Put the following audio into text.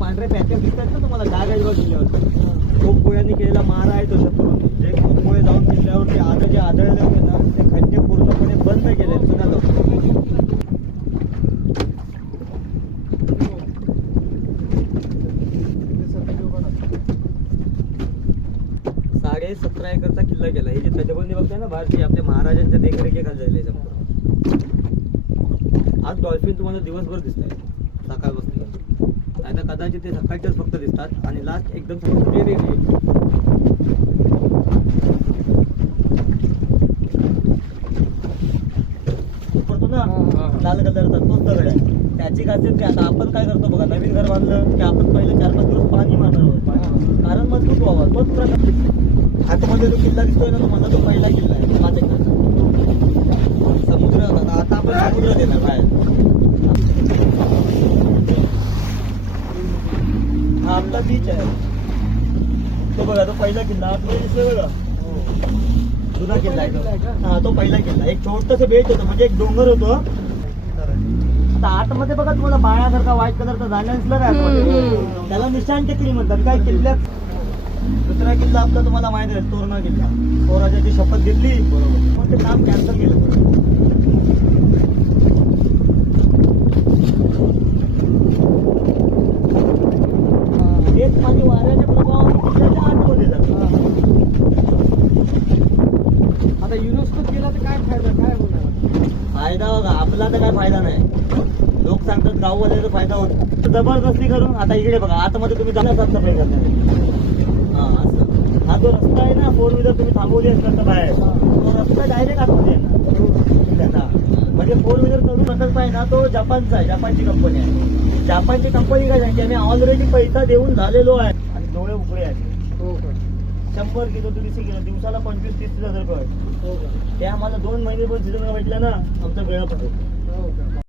पांढरे पॅकेट दिसतात ना तुम्हाला डागायला किल्ल्यावर, खूप गोळ्यांनी केलेला मारा आहे तो शत्रूंनी. जे खूप गोळे जाऊन किल्ल्यावरती आता जे आढळले होते ना ते खड्डे पूर्णपणे बंद केले जुन्या लोकांनी. 17.5 एकरचा किल्ला केला. हे जे तटबंदी बघताय ना बाहेरची आपल्या महाराजांच्या देखरेखीखाली झालेली आहे संपूर्ण. आज डॉल्फिन तुम्हाला दिवसभर दिसत आहे सकाळपासून, आता कदाचित ते सकाळच्याच फक्त दिसतात आणि लास्ट एकदम समोर क्लिअर येते ना लाल कलरचा तोच दगड आहे. त्याची खासियत काय, आता आपण काय करतो बघा, नवीन घर बांधलं की आपण पहिले 4-5 दिवस पाणी मारणार आहोत कारण मजबूत व्हावा. तोच प्रकार आतमध्ये जो किल्ला दिसतोय ना तो माझा तो पहिला किल्ला आहे 5 एकरचा. समुद्र आता आपण समुद्र देणार बाहेर. हा आपला बीच आहे तो बघा, तो पहिला किल्ला आतमध्ये दिसतोय बघा, जुना किल्ला आहे. हा तो पहिला किल्ला. एक छोटस बेट होतं म्हणजे एक डोंगर होतो. आता आतमध्ये बघा तुम्हाला बाळासारखा व्हाईट कलरचा झाला दिसलं काय, त्याला निशाण टेकडी म्हणतात. काय किल्ल्यात दुसरा किल्ला आपला तुम्हाला माहिती आहे तोरणा किल्ला. स्वराज्याची शपथ घेतली बरोबर पण ते काम कॅन्सल केलं. तेच पाणी वाऱ्याच्या प्रभावाने किल्ल्याच्या आतमध्ये जातं. आता युनेस्को केला तर काय फायदा, काय होणार फायदा बघा आपला तर काय फायदा नाही. लोक सांगतात गाववाल्याचा फायदा होतो जबरदस्ती करून. आता इकडे बघा आतमध्ये तुम्ही जाणार साफसफाई करणार. हा असं हा जो रस्ता आहे ना 4 व्हीलर तुम्ही थांबवली असतात तर बाहेर तो रस्ता डायरेक्ट आतमध्ये येणार. म्हणजे 4 व्हीलर करून प्रकल्प आहे ना तो जपानचा आहे, जपानची कंपनी आहे. जपानची कंपनी काय सांगते, आम्ही ऑलरेडी पैसा देऊन झालेलो आहे आणि डोळे उघडे आहेत. 100 किलो तुम्ही दिवसाला 25-30 हजार रुपये. ते आम्हाला 2 महिने पण सिलेंडर भेटला ना आमचा वेळ पडतो.